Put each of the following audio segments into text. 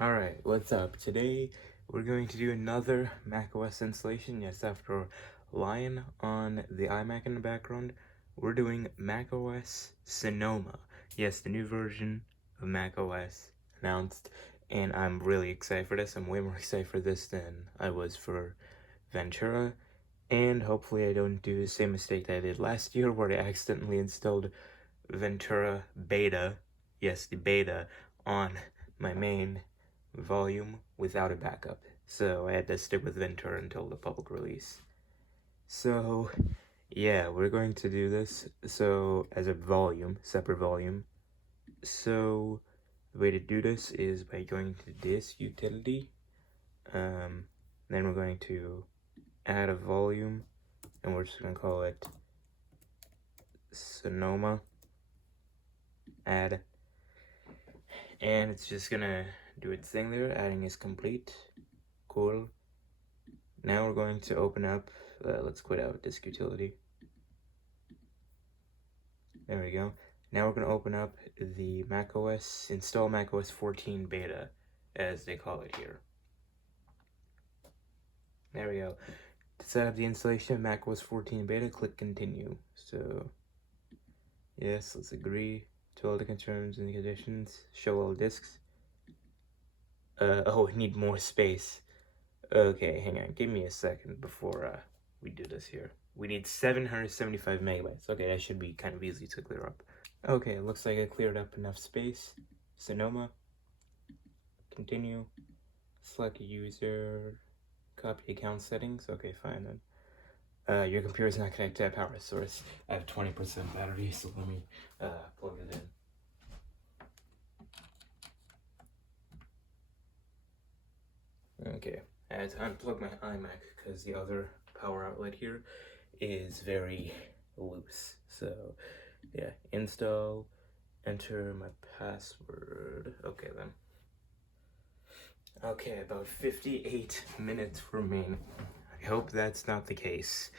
Alright, what's up? Today we're going to do another macOS installation. Yes, after Lion on the iMac in the background, we're doing macOS Sonoma. Yes, the new version of macOS announced, and I'm really excited for this. I'm way more excited for this than I was for Ventura, and hopefully I don't do the same mistake that I did last year where I accidentally installed Ventura Beta, yes, the beta, on my main volume without a backup. So I had to stick with Ventura until the public release. So yeah, we're going to do this so as a volume, separate volume. So the way to do this is by going to this utility. Then we're going to add a volume, and we're just going to call it Sonoma add, and it's just gonna do its thing there. Adding is complete. Cool. Now we're going to open up, let's quit out disk utility. There we go. Now we're going to open up the macOS, install macOS 14 beta, as they call it here. There we go. To set up the installation of macOS 14 beta, click continue. So, yes, let's agree to all the terms and conditions. Show all disks. Oh, we need more space. Okay, hang on. Give me a second before we do this here. We need 775 megabytes. Okay, that should be kind of easy to clear up. Okay, it looks like I cleared up enough space. Sonoma. Continue. Select a user. Copy account settings. Okay, fine then. Your computer is not connected to a power source. I have 20% battery, so let me plug it in. Okay, I had to unplug my iMac because the other power outlet here is very loose. So yeah, install, enter my password. Okay then. Okay, about 58 minutes remain. I hope that's not the case.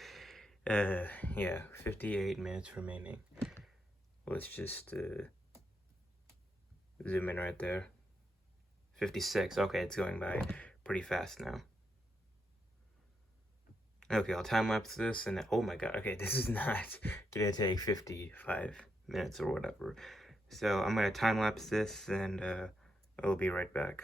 Yeah, 58 minutes remaining. Let's just zoom in right there. 56. Okay, it's going by pretty fast now. Okay, I'll time-lapse this, and oh my god, okay, this is not gonna take 55 minutes or whatever. So I'm gonna time-lapse this, and I'll be right back.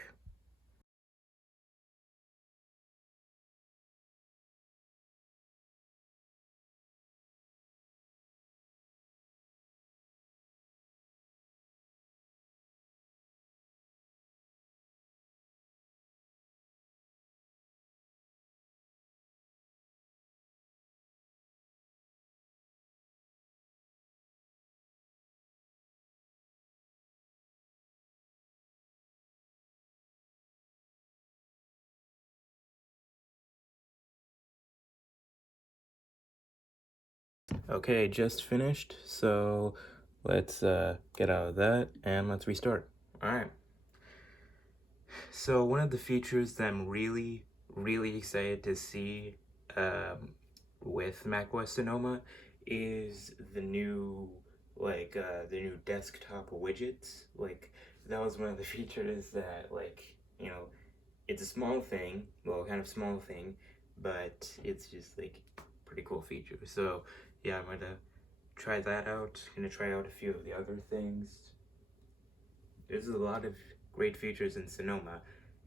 Okay, just finished, so let's get out of that, and let's restart. Alright. So one of the features that I'm really excited to see with macOS Sonoma is the new the new desktop widgets. Like, that was one of the features that, like, you know, it's a small thing, well, kind of small thing, but it's just like pretty cool feature. So yeah, I'm gonna try that out. Gonna try out a few of the other things. There's a lot of great features in Sonoma,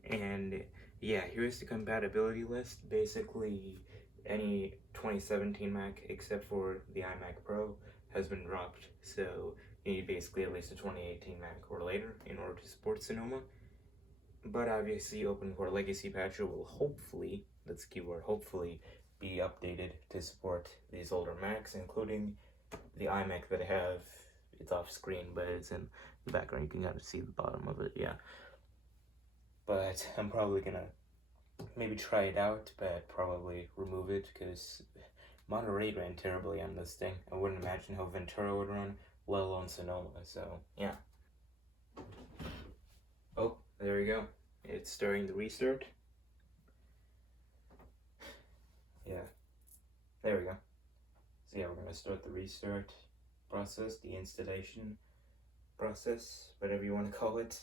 and yeah, here's the compatibility list. Basically, any 2017 Mac except for the iMac Pro has been dropped, so you need basically at least a 2018 Mac or later in order to support Sonoma. But obviously, OpenCore Legacy Patcher will hopefully, that's keyword, hopefully, be updated to support these older Macs, including the iMac that I have. It's off screen, but it's in the background. You can kind of see the bottom of it, yeah. But I'm probably gonna maybe try it out, but probably remove it because Monterey ran terribly on this thing. I wouldn't imagine how Ventura would run, let alone Sonoma, so yeah. Oh, there we go. It's starting the restart. Yeah, there we go. So yeah, we're gonna start the restart process, the installation process, whatever you want to call it.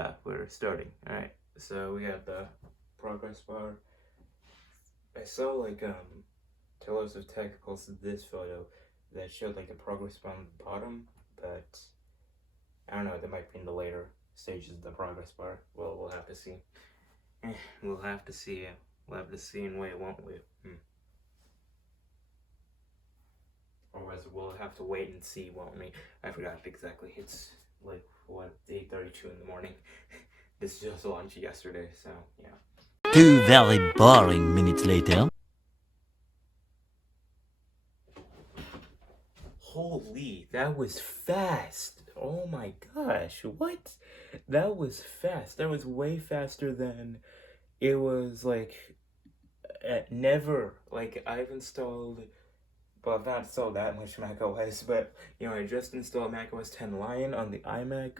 Yeah, we're starting. Alright, so we got the progress bar. I saw like Tellers of Tech posted this photo that showed like the progress bar on the bottom, but I don't know, that might be in the later stages of the progress bar. Well, we'll have to see. We'll have to see. We'll have to see and wait, won't we? Or else we'll have to wait and see, won't we? I forgot exactly. It's like, what, 8:32 in the morning. This just launched yesterday, so yeah. 2 very boring minutes later. Holy, that was fast. Oh my gosh, what? That was fast. That was way faster than it was like never. Like I've installed, well, I've not installed that much macOS, but you know, I just installed macOS 10 Lion on the iMac.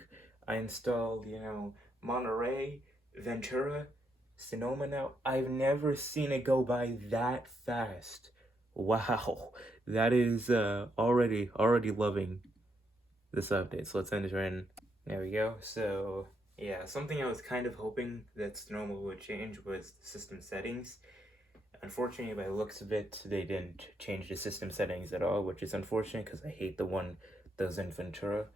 I installed, you know, Monterey, Ventura, Sonoma now. I've never seen it go by that fast. Wow, that is already loving this update. So let's enter in. There we go. So yeah, something I was kind of hoping that Sonoma would change was the system settings. Unfortunately, by the looks of it, they didn't change the system settings at all, which is unfortunate because I hate the one that was in Ventura.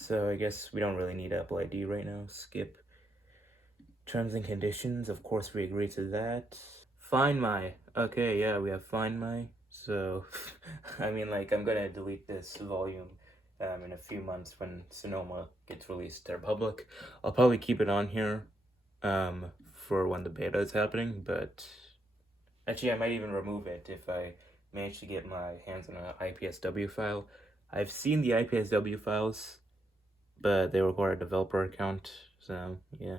So I guess we don't really need Apple ID right now. Skip. Terms and conditions, of course we agree to that. Find My. Okay, yeah, we have Find My. So, I mean, like, I'm gonna delete this volume in a few months when Sonoma gets released to the public. I'll probably keep it on here for when the beta is happening, but actually I might even remove it if I manage to get my hands on an IPSW file. I've seen the IPSW files, but they require a developer account, so yeah.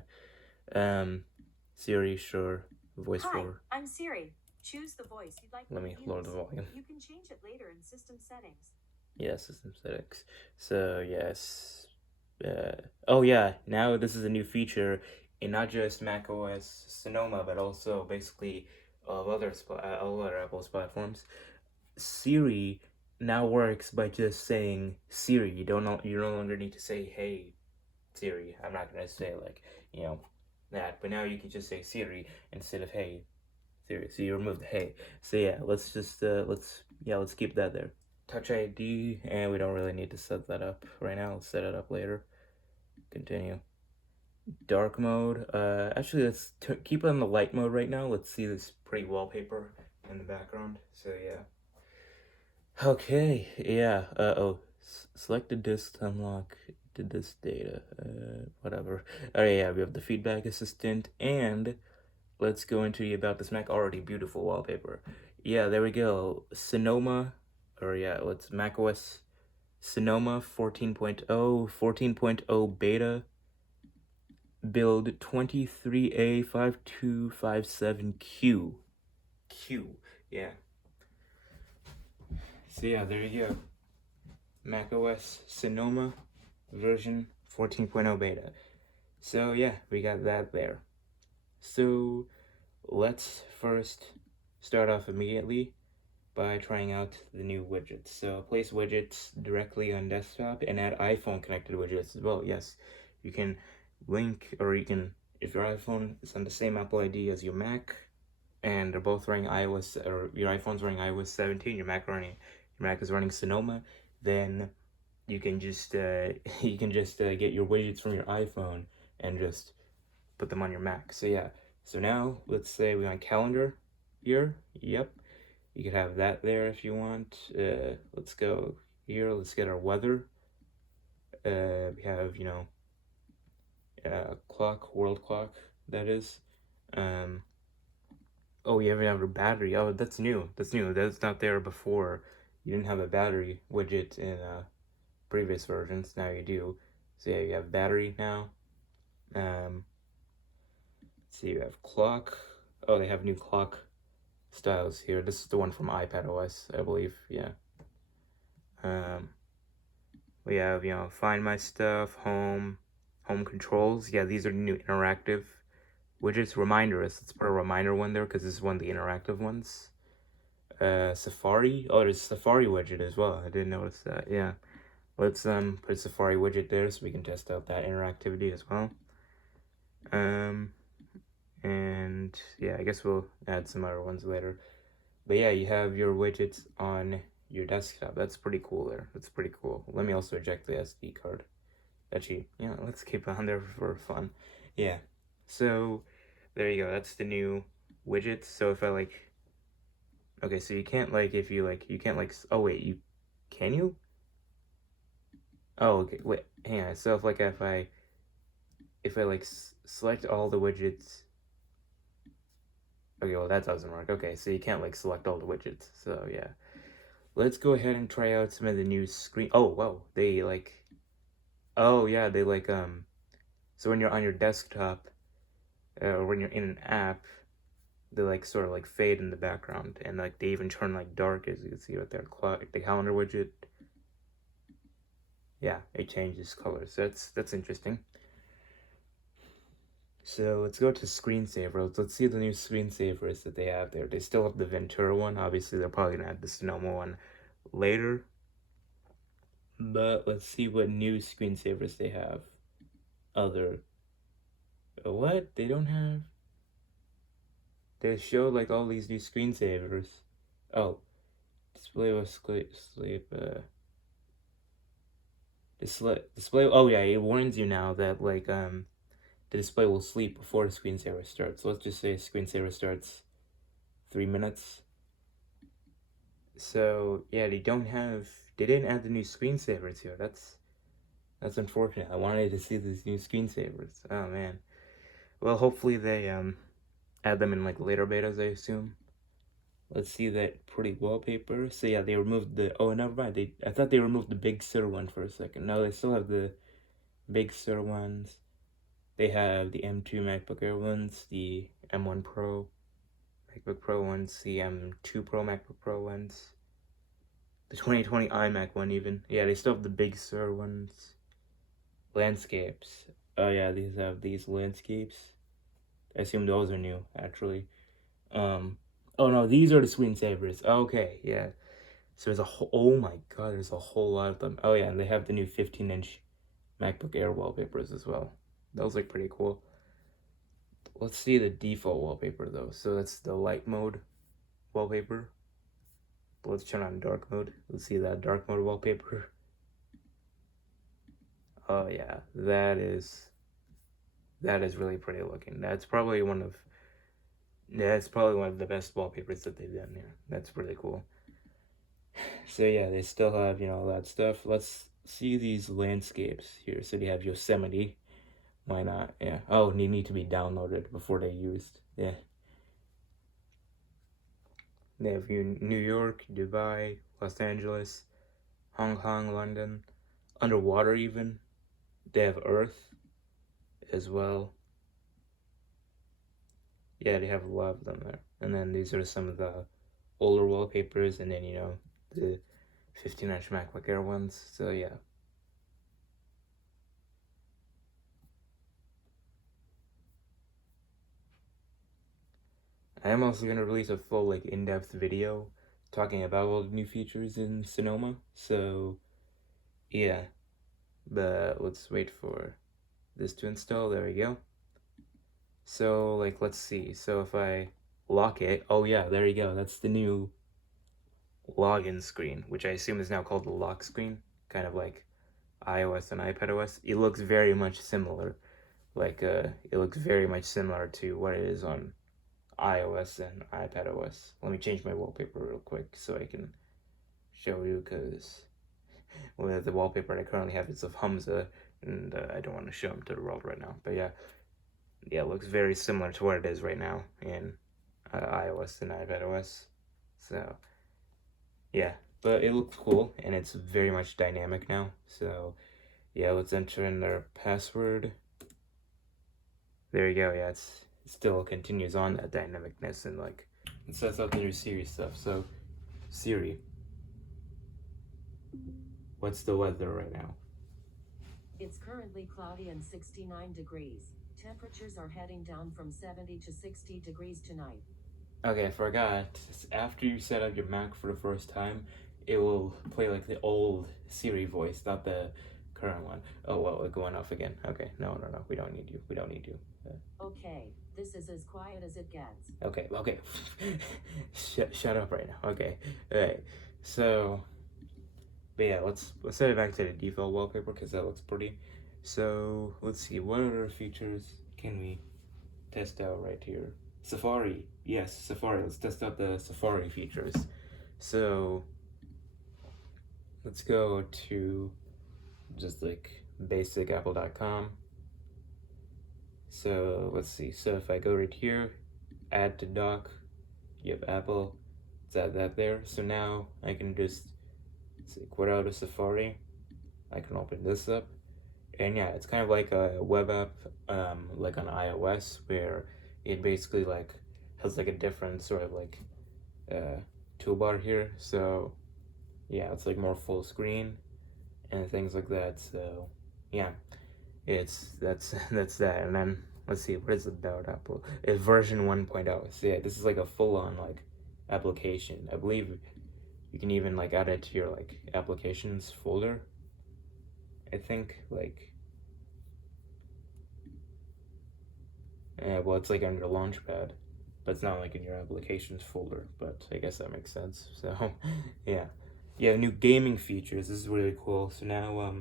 Siri, sure. Voice Hi, for. I'm Siri. Choose the voice you'd like Let me to lower use. the volume. You can change it later in system settings. Yeah, system settings. So, yes. Oh, yeah, now this is a new feature in not just macOS Sonoma, but also basically all other Apple's platforms. Siri now works by just saying Siri. You no longer need to say, hey, Siri. I'm not going to say, like, you know, that, but now you can just say Siri instead of hey Siri. So you remove the hey. So yeah, let's just let's keep that there. Touch ID, and we don't really need to set that up right now. Let's set it up later. Continue. Dark mode. Actually, let's keep it on the light mode right now. Let's see this pretty wallpaper in the background. So yeah. Okay. Yeah. Select the disk to unlock. Did this data, whatever. Alright, yeah, we have the feedback assistant, and let's go into the About This Mac. Already beautiful wallpaper. Yeah, there we go. Sonoma, or yeah, let's macOS Sonoma 14.0, 14.0 beta, build 23A5257Q. Q, yeah. So yeah, there you go. macOS Sonoma version 14.0 beta. So yeah, we got that there. So let's first start off immediately by trying out the new widgets. So place widgets directly on desktop and add iPhone connected widgets as well. Yes, you can link, or you can, if your iPhone is on the same Apple ID as your Mac and they're both running iOS, or your iPhone's running iOS 17, your Mac is running Sonoma, then you can just get your widgets from your iPhone and just put them on your Mac. So yeah, so now let's say we want calendar here. Yep, you could have that there if you want. Let's go here. Let's get our weather. We have, you know, clock, world clock, that is. Oh, we even have a battery. Oh, that's new. That's not there before. You didn't have a battery widget in previous versions. Now you do. So yeah, you have battery now. Let's see, you have clock. Oh, they have new clock styles here. This is the one from iPadOS, I believe. Yeah. We have, you know, Find My Stuff, home controls. Yeah, these are new interactive widgets. Reminders. Let's put a reminder one there because this is one of the interactive ones. Safari. Oh, there's Safari widget as well. I didn't notice that. Yeah. Let's put a Safari widget there so we can test out that interactivity as well. And yeah, I guess we'll add some other ones later. But yeah, you have your widgets on your desktop. That's pretty cool there. That's pretty cool. Let me also eject the SD card. Actually, yeah, let's keep it on there for fun. Yeah. So there you go. That's the new widgets. So if I like, okay, so you can't like, if you like, you can't like, oh wait, can you? Oh, okay, wait, hang on. So if I like select all the widgets, okay, well that doesn't work. Okay, so you can't like select all the widgets. So yeah, let's go ahead and try out some of the new screen. Oh, wow, they like, oh yeah, they like, so when you're on your desktop, or when you're in an app, they like sort of like fade in the background, and like they even turn like dark, as you can see with their the calendar widget. Yeah, it changes colors. That's interesting. So let's go to screensavers. Let's see the new screensavers that they have there. They still have the Ventura one. Obviously, they're probably gonna have the Sonoma one later. But let's see what new screensavers they have. Other, what? They don't have. They show like all these new screensavers. Oh, display was sleep. Display. Oh yeah, it warns you now that like the display will sleep before the screensaver starts. Let's just say screensaver starts 3 minutes. So yeah, they didn't add the new screensavers here. That's unfortunate. I wanted to see these new screensavers. Oh man. Well, hopefully they add them in like later betas, I assume. Let's see that pretty wallpaper. So yeah, they removed the, oh never mind. I thought they removed the Big Sur one for a second. No, they still have the Big Sur ones. They have the M2 MacBook Air ones, the M1 Pro MacBook Pro ones, the M2 Pro MacBook Pro ones, the 2020 iMac one even. Yeah, they still have the Big Sur ones. Landscapes. Oh yeah, these have these landscapes. I assume those are new, actually. Oh no, these are the screensavers. Okay, yeah. So there's a whole, oh my god, there's a whole lot of them. Oh yeah, and they have the new 15-inch MacBook Air wallpapers as well. Those look pretty cool. Let's see the default wallpaper though. So that's the light mode wallpaper. Let's turn on dark mode. Let's see that dark mode wallpaper. Oh yeah, that is really pretty looking. That's probably one of the best wallpapers that they've done here. That's really cool. So yeah, they still have, all that stuff. Let's see these landscapes here. So they have Yosemite. Why not? Yeah. Oh, they need to be downloaded before they're used. Yeah. They have New York, Dubai, Los Angeles, Hong Kong, London, underwater even. They have Earth as well. Yeah, they have a lot of them there. And then these are some of the older wallpapers, and then the 15-inch MacBook Air ones. So yeah. I am also gonna release a full like in-depth video talking about all the new features in Sonoma. So yeah, but let's wait for this to install. There we go. So like let's see. So if I lock it, oh yeah, there you go. That's the new login screen, which I assume is now called the lock screen, kind of like iOS and iPadOS. It looks very much similar. Like it looks very much similar to what it is on iOS and iPadOS. Let me change my wallpaper real quick so I can show you, because the wallpaper I currently have is of Hamza, and I don't want to show him to the world right now. But yeah, it looks very similar to what it is right now in iOS and iPadOS. So yeah, but it looks cool, and it's very much dynamic now. So yeah, let's enter in their password. There you go. Yeah, it still continues on that dynamicness, and like it sets out the new Siri stuff. So Siri, what's the weather right now? It's currently cloudy and 69 degrees. Temperatures are heading down from 70 to 60 degrees tonight. Okay, I forgot. After you set up your Mac for the first time, it will play like the old Siri voice, not the current one. Oh, well, it's going off again. Okay, no, we don't need you. We don't need you. Okay, this is as quiet as it gets. Okay. Shut up right now. Okay, all right. So, but yeah, let's set it back to the default wallpaper because that looks pretty. So let's see, what other features can we test out right here? Safari, yes, Safari. Let's test out the Safari features. So let's go to just like basic apple.com. So let's see. So if I go right here, add to dock, you have Apple. Let's add that there. So now I can just say quit out of Safari. I can open this up. And yeah, it's kind of like a web app, like on iOS, where it basically like has like a different sort of like toolbar here. So yeah, it's like more full screen and things like that. So yeah, that's that. And then let's see, what is it about Apple? It's version 1.0. So yeah, this is like a full-on like application. I believe you can even like add it to your like applications folder. I think like well, it's like under Launchpad, but it's not like in your applications folder. But I guess that makes sense. So yeah, new gaming features. This is really cool. So now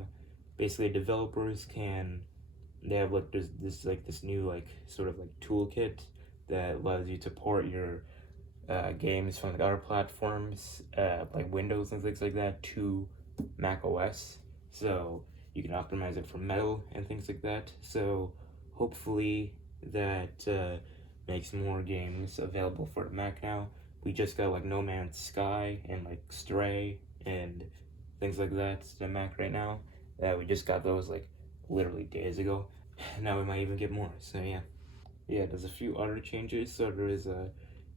basically developers they have like this new like sort of like toolkit that allows you to port your games from like other platforms, like Windows and things like that, to macOS. So you can optimize it for Metal and things like that. So hopefully that makes more games available for the Mac now. We just got like No Man's Sky and like Stray and things like that to the Mac right now. We just got those like literally days ago. Now we might even get more. So yeah, there's a few other changes. So there is a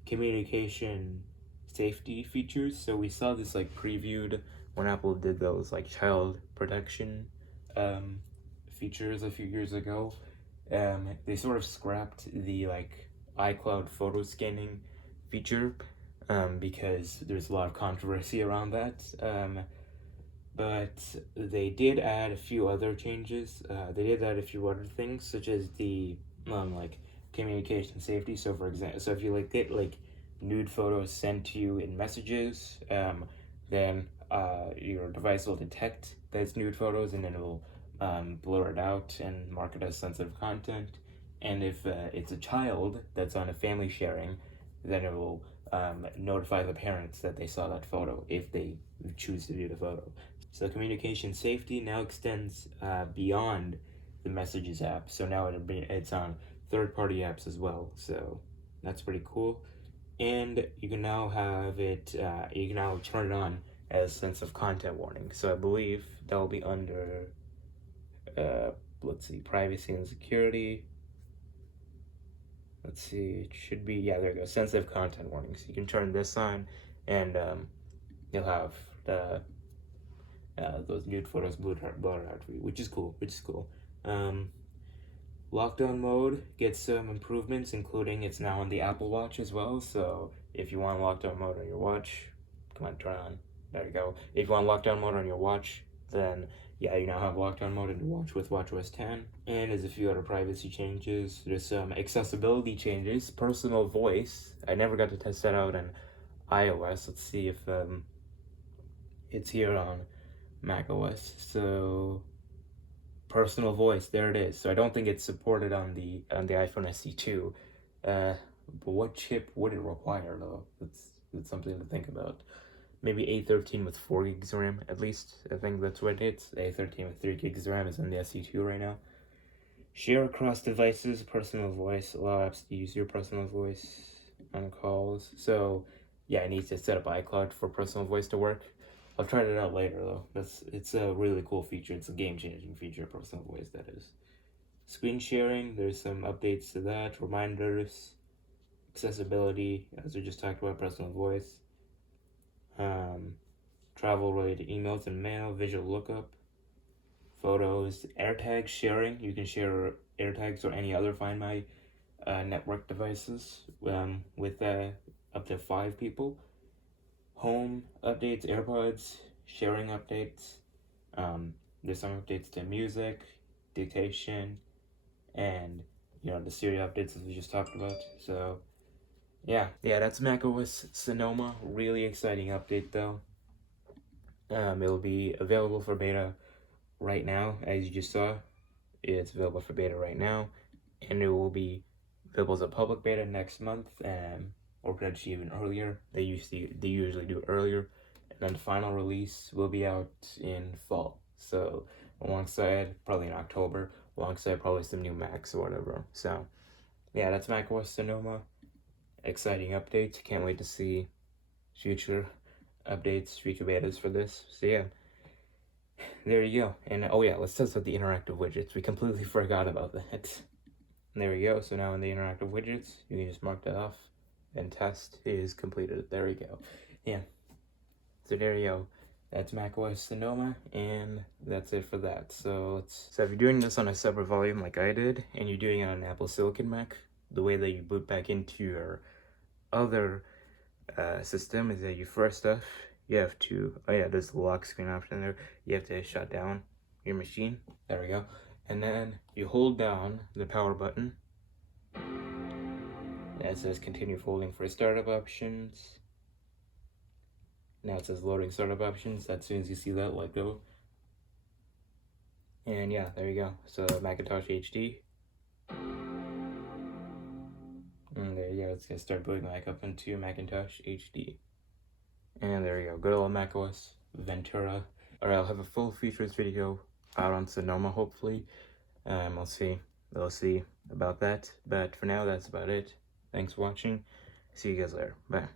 communication safety features. So we saw this like previewed when Apple did those like child protection features a few years ago. They sort of scrapped the like iCloud photo scanning feature because there's a lot of controversy around that. But they did add a few other changes. They did add a few other things, such as the like communication safety. So for example, so if you like get like nude photos sent to you in messages, then your device will detect that it's nude photos, and then it will blur it out and mark it as sensitive content. And if it's a child that's on a family sharing, then it will notify the parents that they saw that photo if they choose to view the photo. So communication safety now extends beyond the Messages app. So now it's on third-party apps as well. So that's pretty cool. And you can now have it, you can now turn it on as sensitive content warning. So I believe that will be under, let's see, privacy and security. Let's see, it should be, yeah, there you go, sensitive content warnings. You can turn this on, and you'll have the those nude photos blurred out for you, which is cool. Lockdown mode gets some improvements, including it's now on the Apple Watch as well. So if you want lockdown mode on your watch, come on, turn on. There you go. If you want lockdown mode on your watch, then yeah, you now have lockdown mode in your watch with watchOS 10. And there's a few other privacy changes. There's some accessibility changes. Personal voice. I never got to test that out on iOS. Let's see if it's here on macOS. So personal voice, there it is. So I don't think it's supported on the iPhone SE2. But what chip would it require though? That's something to think about. Maybe A13 with 4 gigs RAM at least. I think that's what it's. A13 with 3 gigs RAM is in the SE2 right now. Share across devices, personal voice. Allow apps to use your personal voice on calls. So yeah, I need to set up iCloud for personal voice to work. I'll try it out later though. It's a really cool feature. It's a game-changing feature, personal voice, that is. Screen sharing, there's some updates to that. Reminders, accessibility, as we just talked about, personal voice. Travel related emails and mail, visual lookup, photos, AirTag sharing. You can share AirTags or any other Find My network devices with up to 5 people. Home updates, AirPods, sharing updates, There's some updates to music, dictation, and the Siri updates as we just talked about. So yeah, that's macOS Sonoma. Really exciting update though. It'll be available for beta right now, as you just saw. It's available for beta right now, and it will be available as a public beta next month, or potentially even earlier. They usually do it earlier, and then the final release will be out in fall. So alongside, probably in October, alongside probably some new Macs or whatever. So yeah, that's macOS Sonoma. Exciting updates. Can't wait to see future updates, future betas for this. So yeah, there you go. And oh yeah, let's test out the interactive widgets. We completely forgot about that. And there we go. So now in the interactive widgets, you can just mark that off, and test is completed. There we go. Yeah. So there you go. That's macOS Sonoma, and that's it for that. So if you're doing this on a separate volume like I did, and you're doing it on an Apple Silicon Mac, the way that you boot back into your other system is that you first off, you have to, there's the lock screen option there. You have to shut down your machine. There we go. And then you hold down the power button. And it says continue folding for startup options. Now it says loading startup options. As soon as you see that, let go. And yeah, there you go. So Macintosh HD. And there you go. It's gonna start booting back up into Macintosh HD. And there you go. Good old macOS Ventura. Alright, I'll have a full features video out on Sonoma hopefully. We'll see about that. But for now, that's about it. Thanks for watching. See you guys later. Bye.